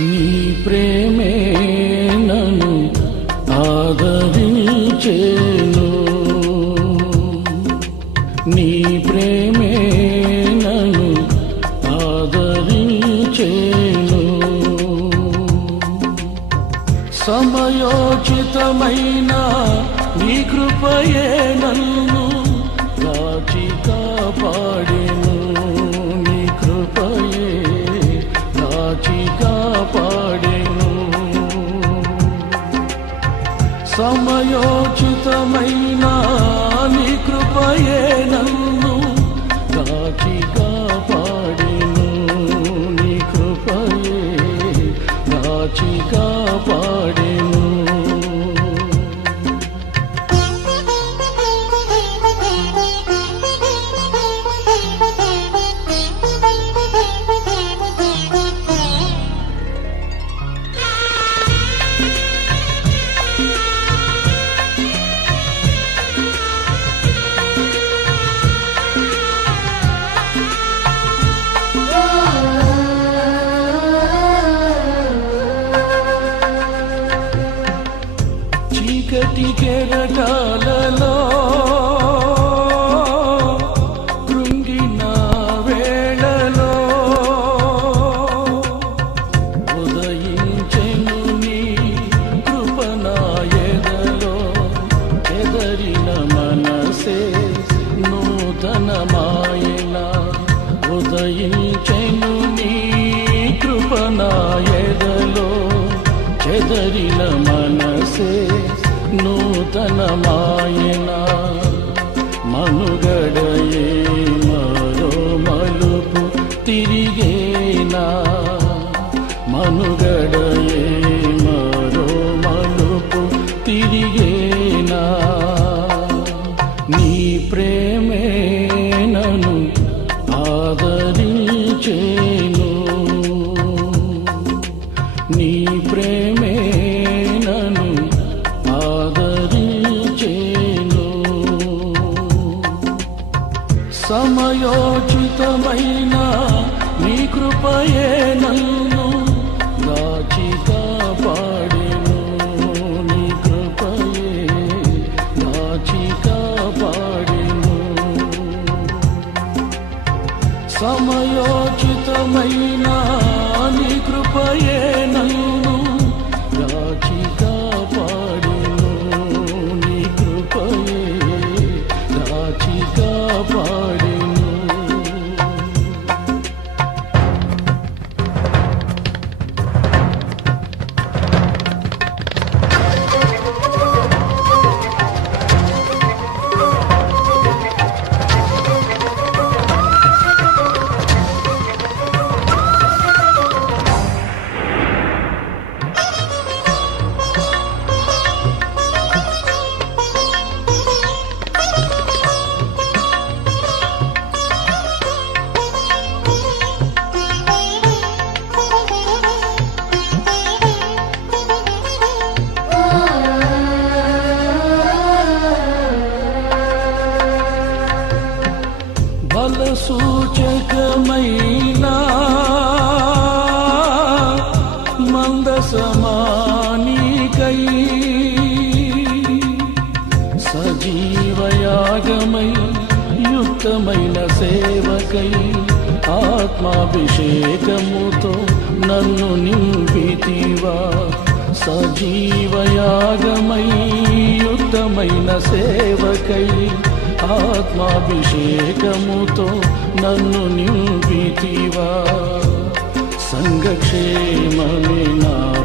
నీ ప్రేమే నన్ను ఆదరించేను. నీ ప్రేమే నన్ను ఆదరించేను. సమయోచితమైన నీ కృపయే నన్ను కాచి కాపాడిన. కాచి కాపాడెను నూతనమాయన మనుగడయే మరో మలుపు తిరిగేనా? మనుగడయే మరో మలుపు తిరిగేనా? నీ ప్రేమే నను ఆదరించే సమయోచితమైన నీ కృపయే నన్ను దాచిత కాపాడెను నీ కృపయే దాచిత కాపాడెను సమయోచితమైన నీ కృపయే నన్ను కాల సూచకమైనా మంద సమానికై సజీవయాగమై యుక్తమైన సేవకై ఆత్మాభిషేకముతో నన్ను నింపితివా? సజీవయాగమై యుక్తమైన సేవకై ఆత్మాభిషేకముతో నన్ను నింపితివా. సంఘక్షేమమే నా